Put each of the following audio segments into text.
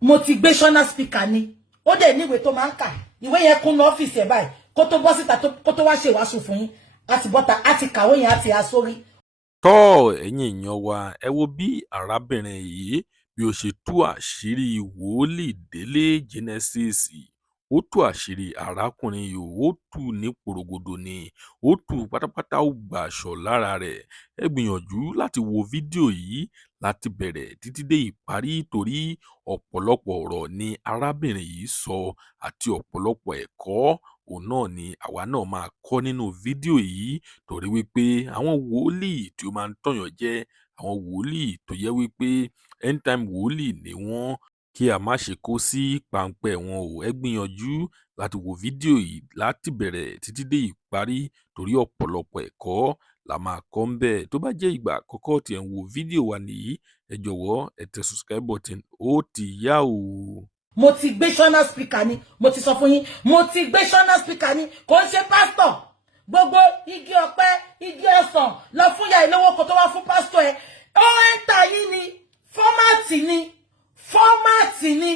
motivational speaker ni. Ó dẹ̀ ní ìwé tó máa ń kà. Ìwé yẹn kún ní ọ́fíìsì ẹ̀ báyìí. Kó tó bọ́ síta kó tó wá ṣe ìwàásù fún yín. Àti bọ́ta àti kàwé yẹn àti asórí. Tọ́ ẹ̀yin èèyàn wa ẹ wo bí arábìnrin yìí bí ó ṣe tú àṣírí wòlíì Délé Genesis. Ó tú àṣírí arákùnrin yìí ó tú ní porogodo ni ó tú pátápátá ó gba aṣọ lára rẹ̀. Ẹ gbìyànjú láti wo fídíò yìí láti bẹ̀rẹ̀ títí dé ìparí torí ọ̀pọ̀lọpọ̀ ọ̀rọ̀ ni arábìnrin yìí sọ àti ọ̀pọ̀lọpọ̀ ẹ̀kọ́ òun náà ni àwa náà máa kọ́ nínú fídíò yìí torí wípé àwọn wòlíì tí ó máa ń tọ̀yàn jẹ àwọn wòlíì tó yẹ wípé end time wòlíì ni wọ́n kí a má ṣe kó sí páńpẹ́ wọn o. Ẹ gbìyànjú láti wo fídíò yìí láti bẹ̀rẹ̀ títí dé ìparí torí ọ̀pọ̀lọpọ̀ ẹ̀kọ́ la máa kọ́ ń bẹ̀. Tó bá jẹ́ ìgbà àkọ́kọ́ tí ẹ̀ ń wo fídíò wa nìyí ẹ jọ̀wọ́ ẹ tẹ subscribe button ó ti yá o. Motivational speaker ni. Mo ti sọ fún yín. Motivational speaker ni. Kò ń ṣe pastor. Gbogbo igi ọ̀pẹ, igi ọsàn lọ fún ya ìlówó kó tó wá fún pastor ẹ. Ó ẹ́ńtà yín ni. Fọ́mátì ni. Fọ́mátì ni.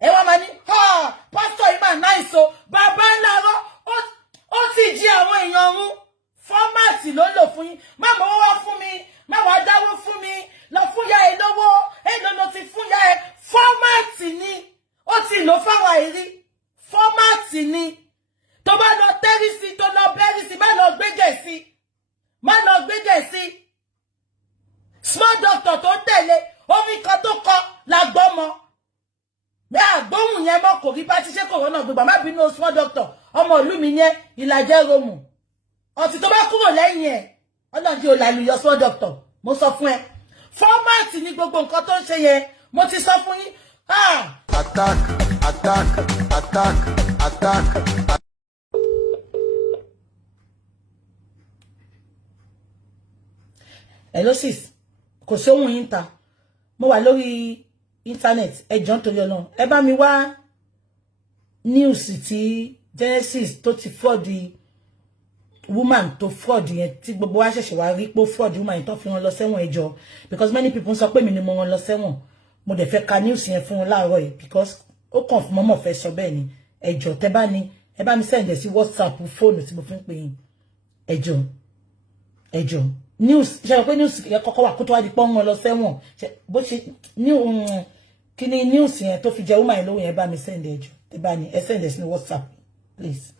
Ẹ wá máa ní, pastor yìí máa nice o. Bàbá ńlá rọ, ó ti jí àwọn èèyàn run. Fọ́mátì ló lò fún yín. Má mọ̀ wá fún mi. Má wá dáwó fún mi. Lọ fún ya ìlówó. Èlò ló ti fún ya ẹ. Fọ́mátì ni. Ó ti lò fáwọn àìrí. Fọ́mátì ni. Tó bá lọ tẹ́rí sí, tó lọ bẹ́rí sí, má lọ gbégẹ̀ sí. Má lọ gbégẹ̀ sí. Small doctor tó tẹ̀lé, omi kan tó kọ lágbọ́mọ. Bẹ́ àgbóhùn yẹn mọ́ kò rí bá ti ṣe corona gbogbo, má bínú small doctor. Ọmọ ìlú mi yẹn, Ìlàjẹ Romu. Ọtí tó bá kúrò lẹ́yìn ẹ̀, ọlọ́dí ò lálùyọ small doctor. Mo sọ fún ẹ. Fọ́mátì ni gbogbo nǹkan tó ń ṣe yẹn. Mo ti sọ fún yín. Attack, attack, attack, attack. Hello sis, kò sóhun yín ta. Mo wà lórí internet, ẹ jọ̀ọ́ nítorí Ọlọ́run. Ẹ bá mi wá news tí Genesis tó ti fraud woman tó fraud yẹn tí gbogbo wa ṣẹ̀ṣẹ̀ wá rí pé fraud woman yẹn tó fi wọn lọ sẹ́wọ̀n ẹ jọ̀ọ́ because many people sọ pé mi ni mo wọn lọ sẹ́wọ̀n. Mo dẹ̀ fẹ́ ka news yẹn fún wọn láàárọ̀ yìí because ó kàn fún mọ́mọ́ fẹ́ sọ bẹ́ẹ̀ ni. Ẹ jọ̀ọ́ tẹ́ bá ní ẹ bá mi send sí WhatsApp fóònù tí mo fi ń pè yín. Ẹ jọ̀ọ́. Ẹ jọ̀ọ́. News ṣe pé news yẹn kọ́kọ́ wà kó tó wá di pọ́n wọn lọ sẹ́wọ̀n. Bó ṣe kíni news yẹn tó fi jẹ woman yẹn lówó yẹn bá mi send ẹ jọ̀ọ́. Tẹ́ bá ní ẹ send sí WhatsApp please.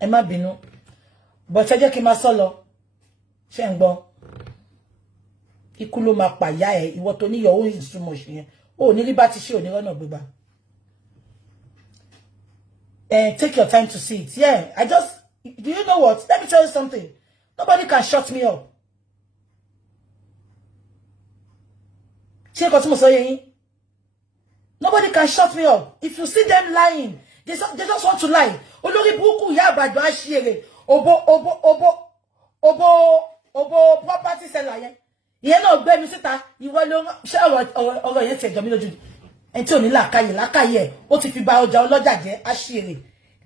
Ẹ má bínú. But ṣé jẹ́ kí n máa sọ lọ. Ṣé ń gbọ́? Ikú ló máa pa ìyá ẹ ìwọ tó ní your own instrument yẹn o ní rí bá ti ṣe ò ní rọ́nà gbígbà. Take your time to see it. Yeah, do you know what? Let me tell you something. Nobody can shut me up. Ṣé nǹkan tí mo sọ yé yín? Nobody can shut me up. If you see them lying, they just want to lie. Olórí burúkú ìyá àbàjọ àṣìírè obo property seller yẹn. Ìyẹn náà gbé mi síta ìwọ ló ṣe ọ̀rọ̀ yẹn ti ẹjọ́ mi lójú ẹni tí ò ní làákàyè ẹ̀ ó ti fi ba ọjà ọlọ́jà jẹ́ àṣírí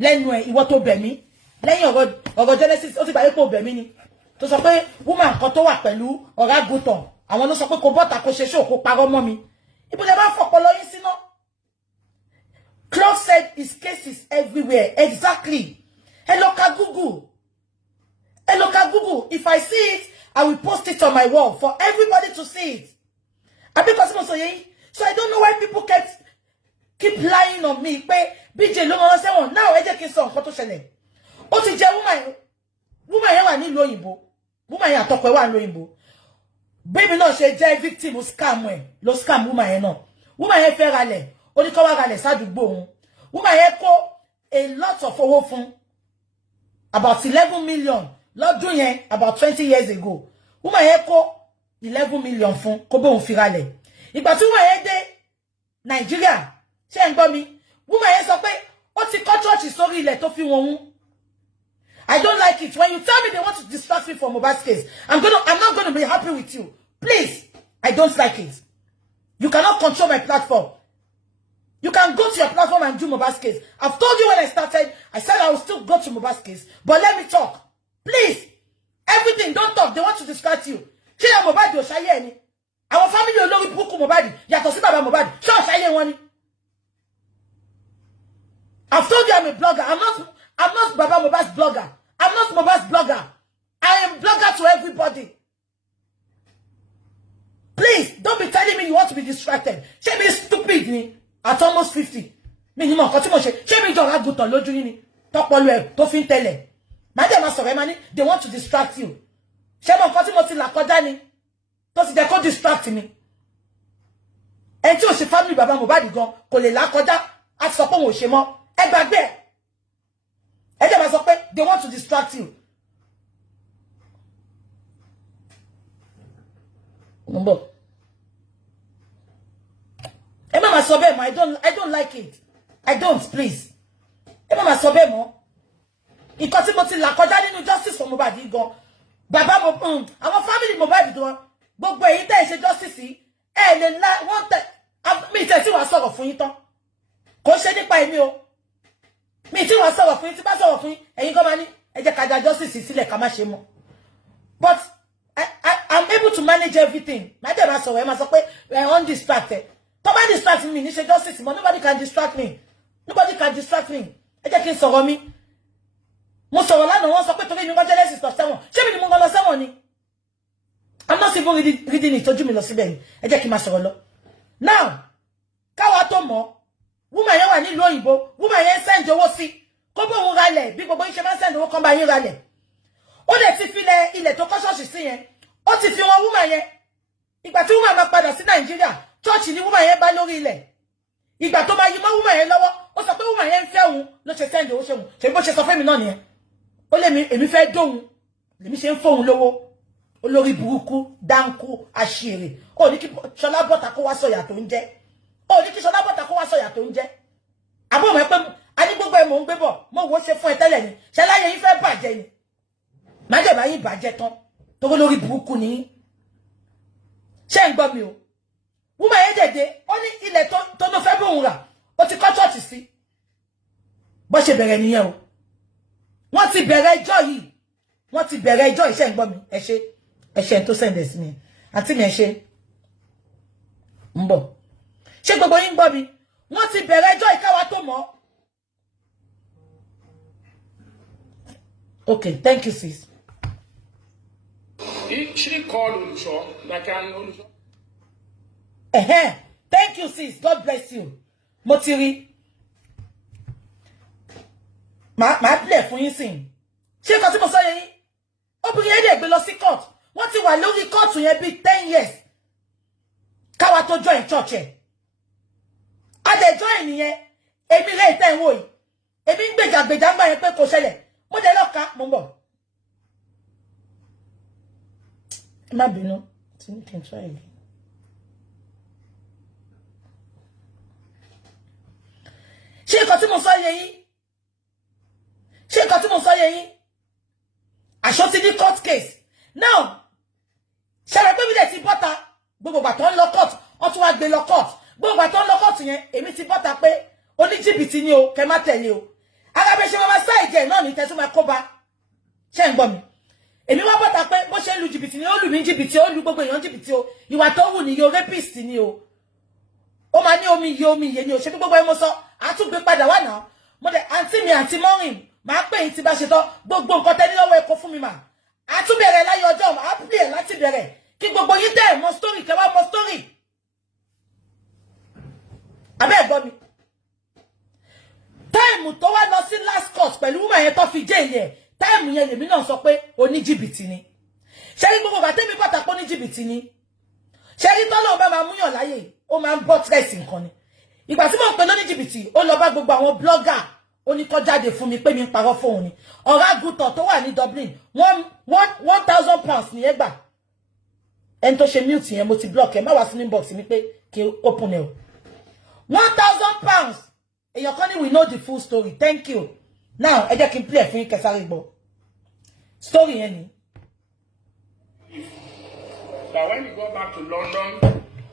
lẹ́nu ẹ̀ ìwọ tó bẹ̀ mí lẹ́yìn ọ̀rọ̀ Genesis ó ti gbàgbé pé ó bẹ̀ mí ni tó sọ pé woman kan tó wà pẹ̀lú ọ̀rá gùtàn àwọn ló sọ pé kò bọ́ta kò ṣe ṣó kò parọ́ mọ́ mi ibo lẹ bá fọpọlọ yín síná. Clark said his case is everywhere. Exactly. Hello ka Google. If I see it, I will post it on my wall for everybody to see it. So I don't know why people keep lying on me. BJ ló ń ṣe wọ́n. Now ẹ jẹ́ kí n sọ nǹkan tó ṣẹlẹ̀. Ó ti jẹ́ woman yẹn wà ní ìlú òyìnbó. Woman yẹn àtọkọ ẹ̀ wà ní òyìnbó. Baby náà ṣe jẹ́ victim scam ẹ̀. Ló scam woman yẹn náà. Woman yẹn fẹ́ ralẹ̀. Ó ní kó wá ralẹ̀ sádùúgbò òun. Woman yẹn kó a lot of owó fún. About 11 million. Lọ́dún yẹn about 20 years ago. Woman yẹn kó 11 million fún kó bóun fi ralẹ̀. Ìgbà tí woman yẹn dé Nàìjíríà, ṣé ń gbọ́ mi? Woman yẹn sọ pé ó ti kọ́ church sórí ilẹ̀ tó fi wọn mú. I don't like it. When you tell me they want to distract me from Mohbad's case, I'm not going to be happy with you. Please, I don't like it. You cannot control my platform. You can go to your platform and do Mohbad's case. I've told you when I started, I said I will still go to Mohbad's case. But let me talk. Please. Everything, don't talk. They want to distract you. Our family olórí burúkú Mohbad yàtọ̀ sí bàbá Mohbad. Ṣọ́ọ̀ṣì ayé wọn ni. I've told you I'm a blogger. I'm not Baba Mohbad's blogger. I'm not Mohbad's blogger. I am blogger to everybody. Please, don't be telling me you want to be distracted. She be stupid ni at almost 50. Minimum, she be jọra gutan lójú yín ni. Topolo e tó fin tẹ́lẹ̀. Ma de ma sọ̀rọ̀ ma ni they want to distract you. She mo nǹkan tí mo ti là kọjá ni. Tó sì jẹ́ kó distract mi. En tí ó ṣe family Baba Mohbad gan kò lè là kọjá a sọ pé wọ́n ṣe mọ́. Ẹ gbàgbé. Ẹ jẹ́ ma sọ pé they want to distract you. Number. Mama sobe mo, I don't like it. I don't, please. Mama sobe mo. Nǹkan tí mo ti là kọjá nínú justice for Mohbad gan. Bàbá mo àwọn family Mohbad gan. Gbogbo èyí tẹ́ ṣe justice yìí, ẹ lè la wọ́n tẹ́ mi tẹ́ tí wá sọ̀rọ̀ fún yín tán. Kò ṣe nípa èmi o. Mi tí wá sọ̀rọ̀ fún yín, tí bá sọ̀rọ̀ fún yín, ẹ̀yin gan ma ní ẹ jẹ́ ká dá justice sílẹ̀ ká má ṣe mọ́. But I'm able to manage everything. My dad was so I'm undistracted. Nobody distract me. It's justice. Nobody can distract me. Nobody can distract me. I just can't sorrow me. Most of all, I don't want to be Genesis of someone. Show me the Mongol someone. I'm not even reading it. Told you me lost it. I just can't sorrow. Now, Kawatomo, woman, you want to know Ibo, woman, you send your see. Kobo Rale, big boy, you send the come by you Rale. Ó dẹ̀ ti filẹ̀ ilẹ̀ tó kọ́ ṣọ́ọ̀ṣì sí yẹn ó ti fi wọn woman yẹn ìgbà tí woman máa padà sí Nàìjíríà church ni woman yẹn bá lórí ilẹ̀ ìgbà tó máa yí mọ́ woman yẹn lọ́wọ́ ó sọ pé woman yẹn ń fẹ́ òun ló ṣe send owó ṣe òun ṣe bó ṣe sọ fún mi náà nìyẹn ó lé mi èmi fẹ́ dóhun lèmi ṣe ń fóun lówó olórí burúkú dáńkú àṣírí ó ní kí Ṣọlá bọ́tà kó wá sọ̀yà tó ń jẹ́ ó ní kí Ṣọlá bọ́tà kó wá sọ̀yà tó ń jẹ́ àbọ̀ mọ̀ pé a ní gbogbo ẹ̀ mò ń gbé bọ̀ mo wo ṣe fún ẹ tẹ́lẹ̀ ni ṣe láyé yín fẹ́ bàjẹ́ ni má jẹ́ bá yín bàjẹ́ tán tó lórí burúkú ni ṣé ń gbọ́ mi o woman yẹn dẹ̀dẹ̀ ó ní ilẹ̀ tó ló fẹ́ bóun rà ó ti kọ́ church sí bó ṣe bẹ̀rẹ̀ nìyẹn o wọ́n ti bẹ̀rẹ̀ ẹjọ́ yìí wọ́n ti bẹ̀rẹ̀ ẹjọ́ yìí ṣé ń gbọ́ mi ẹ ṣe tó send sí mi àti mi ẹ ṣe ń bọ̀ ṣé gbogbo yín gbọ́ mi wọ́n ti bẹ̀rẹ̀ ẹjọ́ yìí káwa tó mọ̀ okay thank you sis. She called Olusho, like an Olusho. Thank you, sis. God bless you. Motiri. Ma play fún yín sìn. Ṣé kan tí mo sọ yẹn? Obìnrin yẹn dẹ̀ gbé lọ sí court. Wọ́n ti wà lórí court yẹn bí 10 years. Káwa tó join church ẹ̀. A dẹ̀ join nìyẹn. Èmi rẹ̀ tẹ́ ń wò yìí. Èmi ń gbèjà ń gbà yẹn pé kò ṣẹlẹ̀. Mo dẹ̀ lọ́ka mo ń bọ̀. Má bínú, tí ní kí n try again. Ṣé nǹkan tí mo sọ yé yín? Ṣé nǹkan tí mo sọ yé yín? Àṣọ ti ní court case. Now, ṣẹlẹ̀ pé mi dẹ̀ ti bọ́ta gbogbo ìgbà tó ń lọ court, wọ́n tún wá gbé lọ court. Gbogbo ìgbà tó ń lọ court yẹn, èmi ti bọ́ta pé oníjìbìtì ni o, kẹ́ má tẹ̀lé o. Arábẹ́ ṣe máa sáì jẹ́ náà ní tẹ́tún máa kó bá. Ṣé ń gbọ́ mi? Èmi wá bọ́ta pé bó ṣe ń lu jìbìtì ni ó lù mí jìbìtì ó lu gbogbo èèyàn jìbìtì o ìwà tó wù ní yo rapist ni o ó máa ní omi iye ni o ṣe bí gbogbo ẹ mo sọ àtúgbé padà wà náà mo dẹ̀ àǹtí mi àǹtí mọ́rin máa pè yín tí bá ṣe tán gbogbo nǹkan tẹ́ ní lọ́wọ́ ẹ̀kọ́ fún mi mà àtúbẹ̀rẹ̀ láyé ọjọ́ máa pè é láti bẹ̀rẹ̀ kí gbogbo yín tẹ̀ mọ story kẹwàá mọ story abẹ́ ẹ̀gbọ́n mi táìmù tó wá lọ sí last court pẹ̀lú woman yẹn tó fi jẹ́ ìyẹn táìmù yẹn lèmi náà sọ pé oníjìbìtì ni ṣé rí gbogbo bàtẹ́mi pàtàkì oníjìbìtì ni ṣé rí tọ́lọ́ bá máa múyàn láyè ó máa ń bọ́ tírẹ̀sì nǹkan ni ìgbà tí mo ń pè lóníjìbìtì ó lọ bá gbogbo àwọn blogger ó ní kó jáde fún mi pé mi ń parọ́ fóun ni ọ̀rọ̀ àgùntàn tó wà ní Dublin 1,000 pounds ní ẹgbà ẹni tó ṣe mute yẹn mo ti block ẹ má wá sí inbox mi pé kí open ẹ o 1,000 pounds èèyàn kan ní we know the full story thank you now ẹ jẹ́ kí n play fún yín kẹsàrí gbọ́ story yẹn ni. But when we go back to London,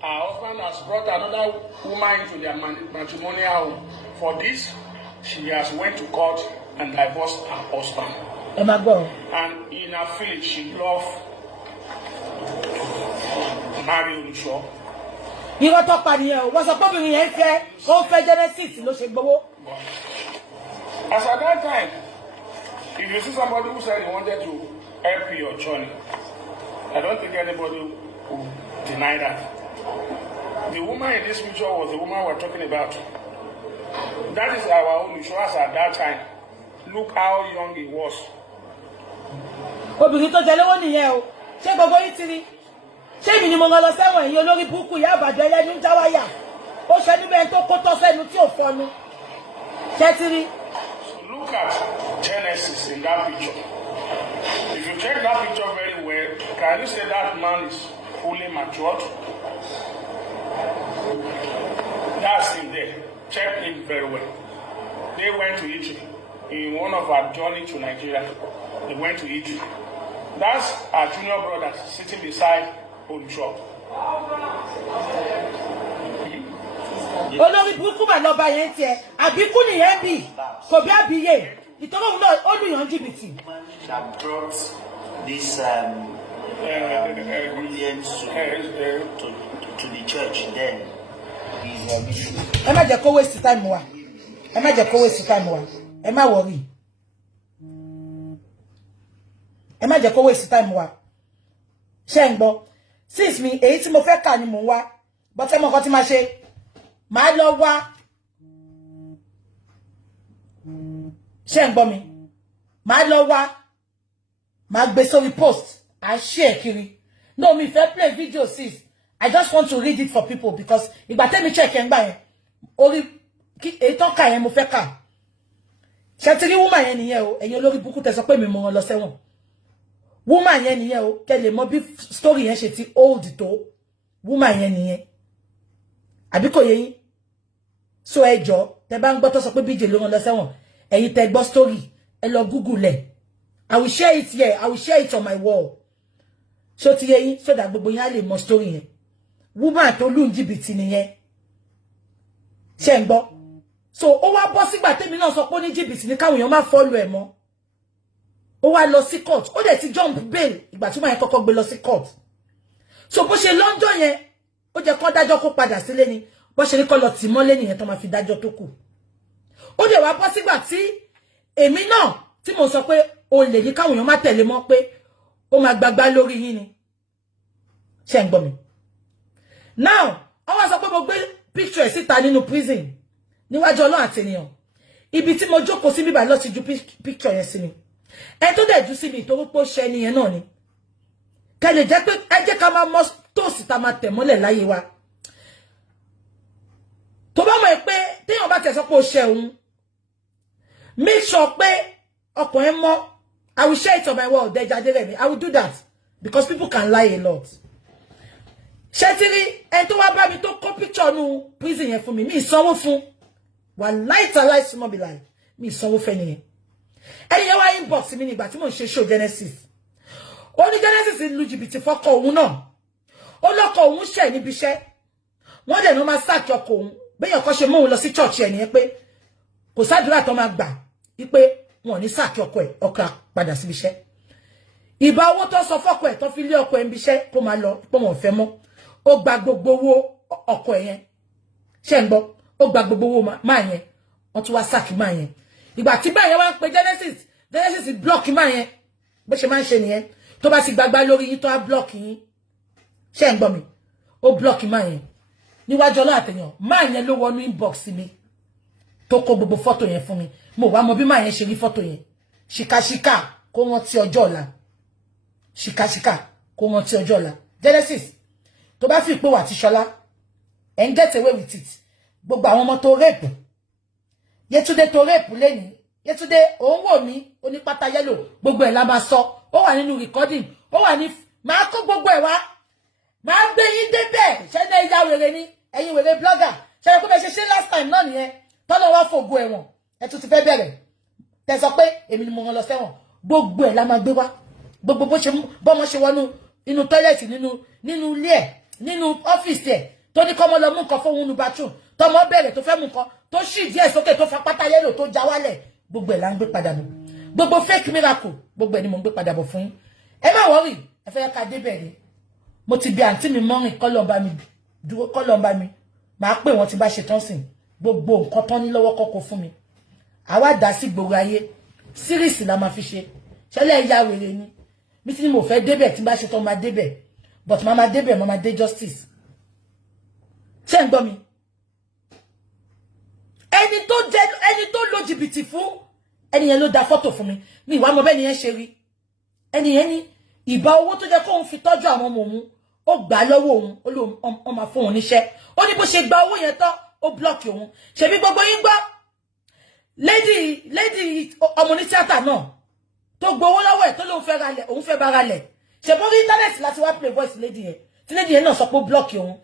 her husband has brought another woman into their matrimonial home. For this, she has went to court and divorced her husband. Oh my God. And in her village, she loved marry Olusho. You want to talk about it? What's the problem in here? Ó fẹ́ Genesis ló ṣe gbowó. As at that time, if you see somebody who said he wanted to help your journey, I don't think anybody will deny that. The woman in this picture was the woman we're talking about. That is our own insurance at that time. Look how young he was. Obìnrin tó jẹ lówó nìyẹn o. Ṣé gbogbo yín ti rí? Ṣé mi ni mo lọ sẹ́wọ̀n ẹ̀yin olórí burúkú ìyá àbàdàn ẹlẹ́nu ń jáwáyà? Ó ṣe níbẹ̀ tó kó tọ́ sẹ́nu tí ò fọnu. Ṣé ti rí? Look at Genesis in that picture. If you check that picture very well, can you say that man is fully matured? That's him there. Check him very well. They went to Italy. In one of our journey to Nigeria, they went to Italy. That's our junior brother sitting beside Olusho. Olórí burúkú mà lọ bá yẹn tiẹ̀. Àbíkú nìyẹn bì. Kò bí àbíyè. Ìtọ́wọ́ òun náà ó lùyàn jìbìtì. That brought this Williams to the church then. Ẹ má jẹ́ kó waste time wa. Ẹ má jẹ́ kó waste time wa. Ẹ má worry. Ẹ má jẹ́ kó waste time wa. Ṣé ń gbọ́? Sis mi èyí tí mo fẹ́ kà ni mo wá. But ẹ mọ̀ nǹkan tí máa ṣe. Màá lọ wá. Ṣé ń gbọ́ mi? Màá lọ wá. Màá gbé sórí post. I share kiri. No, me fair play video sis. I just want to read it for people because ìgbà tẹ́mi check ẹ̀ ń gbà yẹn. Orí èyí tó kà yẹn mo fẹ́ kà. Ṣé ti rí woman yẹn nìyẹn o? Ẹ̀yin olórí burúkú tẹ́ sọ pé mi mú wọn lọ sẹ́wọ̀n. Woman yẹn nìyẹn o. Kẹ́ lè mọ̀ bí story yẹn ṣe ti old tó. Woman yẹn nìyẹn. Àbí kò yé yín? So ẹ jọ̀ọ́, tẹ́ bá ń gbọ́ tó sọ pé BJ ló wọn lọ sẹ́wọ̀n. Ẹ̀yin tẹ́ gbọ́ story, ẹ lọ Google ẹ̀. I will share it here. I will share it on my wall. So ti yé yín, so that gbogbo yín á lè mọ̀ story yẹn. Woman tó lù jìbìtì nìyẹn. Ṣé ń gbọ́? So ó wá bọ́ sígbà tèmi náà sọ pé ó ní jìbìtì ní káwọn èèyàn má follow ẹ̀ mọ́. Ó wá lọ sí court. Ó dẹ̀ ti jump bail ìgbà tí wọ́n yẹn kọ́kọ́ gbé lọ sí court. So bó ṣe lọ́jọ́ yẹn, ó jẹ́ kó dájọ́ kó padà sílé ni. Bó ṣe ní kó lọ tì mọ́lé nìyẹn tó máa fi dájọ́ tó kù. Ó dẹ̀ wá bọ́ sígbà tí èmi náà tí mo sọ pé o lè ní káwọn èèyàn má tẹ̀lé mọ́ pé ó máa gbagbá lórí yín ni. Ṣé ń gbọ́ mi? Now, ó wá sọ pé mo gbé picture ẹ̀ síta nínú prison níwájú Ọlọ́run àti ènìyàn. Ibi tí mo jókòó sí bíbá lọ ti ju picture yẹn sí mi. Ẹ tó dẹ̀ jù sí mi torí pé ó ṣe ẹni yẹn náà ni. Kẹ́ lè jẹ́ pé ẹ jẹ́ ká máa mọ tóòsì tá máa tẹ̀ mọ́lẹ̀ láyé wa. Tó bá mọ̀ pé téèyàn bá tẹ̀ sọ pé ó ṣe òun, make sure pé ọkàn ẹ mọ́. I will share it on my wall. I will do that because people can lie a lot. Ṣẹ́tírí ẹni tó wá bá mi tó kó picture nu prison yẹn fún mi ìsanwó fún wà láìtàláì súnmọ́ bí láì mi ìsanwó fẹ́ nìyẹn. Ẹni yẹn wá inbox mi nígbà tí mò ń ṣe show Genesis. Ó ní Genesis lu jìbìtì fọ́kọ òun náà. Ó lọ́kọ òun ṣẹ̀ níbi iṣẹ́. Wọ́n dẹ̀ ní wọ́n máa sáàkì ọkọ òun. Béèyàn kan ṣe mú òun lọ sí church ẹ̀ nìyẹn pé kò sádùúrà tó máa gbà wípé wọn ò ní sáàkì ọkọ ẹ̀ ọkọ padà síbi iṣẹ́. Ìbá owó tó sọ fọ́kọ ẹ̀ tó fi lé ọkọ ẹ̀ níbi iṣẹ́ kó máa lọ pé wọn ò fẹ́ mọ́. Ó gba gbogbo owó ọkọ ẹ̀ yẹn. Ṣé ń gbọ́? Ó gba gbogbo owó máa yẹn. Wọ́n tún wá sáàkì máa yẹn. Ìgbà tí báyẹn wá ń pe Genesis block máa yẹn. Bó ṣe máa ń ṣe nìyẹn. Tó bá ti gbàgbá lórí yín tó á block yín. Ṣé ń gbọ́ mi? Ó block máa yẹn. Níwájú Ọlọ́run àtẹ̀yàn, máa yẹn ló wọnú inbox mi. Tó kó gbogbo photo yẹn fún mi. Mo wá mọ bí máa yẹn ṣe rí photo yẹn. Ṣìkàṣìkà kó wọ́n ti ọjọ́ ọ̀la. Ṣìkàṣìkà kó wọ́n ti ọjọ́ ọ̀la. Genesis tó bá fi pé wà ti Ṣọlá and get away with it. Gbogbo àwọn ọmọ tó rape. Yetunde tó rape lẹ́ni. Yetunde òun wò mí onípátá yellow. Gbogbo ẹ̀ la máa sọ. Ó wà nínú recording. Ó wà ní máa kó gbogbo ẹ̀ wá. Máa gbé yín débẹ̀. Ṣé ní ẹ̀yà wèrè ni? Ẹ̀yin wèrè blogger. Ṣé kó bẹ ṣe last time náà nìyẹn. Tọ́lọ́ wá fògo ẹ̀wọ̀n. Ẹ tún ti fẹ́ bẹ̀rẹ̀. Tẹ́ sọ pé èmi ni mo rán lọ sẹ́wọ̀n. Gbogbo ẹ̀ la máa gbé wá. Gbogbo bọ́mọ ṣe wọnú inú toilet nínú ilé ẹ̀. Nínú ọ́fíìsì ẹ̀ tó ní kọ́mọ lọ mú nǹkan fún òun bathroom tọmọ bẹ̀rẹ̀ tó fẹ́ mú nǹkan tó ṣì díẹ̀ sókè tó fa pátá yẹ́lò tó já wálẹ̀ gbogbo ẹ̀ là ń gbé padà bọ̀ gbogbo fake miracle gbogbo ẹ̀ ni mo ń gbé padà bọ̀ fún yín ẹ má wọ́rì ẹ fẹ́ ká débẹ̀ ni mo ti bi àǹtí mi mọ́rin kọ́lọ̀ bá mi dúró kọ́lọ̀ bá mi máa pè wọ́n ti bá ṣe tán sìn gbogbo nǹkan tán ní lọ́wọ́ kọ́kọ́ fún mi àwa dá sí gbogbo ayé series la máa fi ṣe ṣẹlẹ̀ ya wèrè ni mi ti ní mo fẹ́ débẹ̀ tí bá ṣe tán máa débẹ̀ but mama débẹ̀ mama dé justice ṣé ń gbọ́ mi ẹni tó lo jìbìtì fún ẹni yẹn ló da fọ́tò fún mi ní ìwà mọ̀ bẹ́ẹ̀ ni yẹn ṣe rí ẹni yẹn ní ìbá owó tó jẹ́ kóun fi tọ́jú àwọn ọmọ òun ó gbà lọ́wọ́ òun ó lò ó máa fún òun níṣẹ́ ó ní bó ṣe gba owó yẹn tán ó blọ́ọ̀kì òun ṣebí gbogbo yín gbọ́ lady ọmọ ní tíátà náà tó gbowó lọ́wọ́ ẹ̀ tó lóun fẹ́ ralẹ̀ òun fẹ́ bá ralẹ̀ ṣèbó rí íńtánẹ́ẹ̀tì láti wá play voice lady yẹn tí lady yẹn náà sọ pé ó blọ́ọ̀kì òun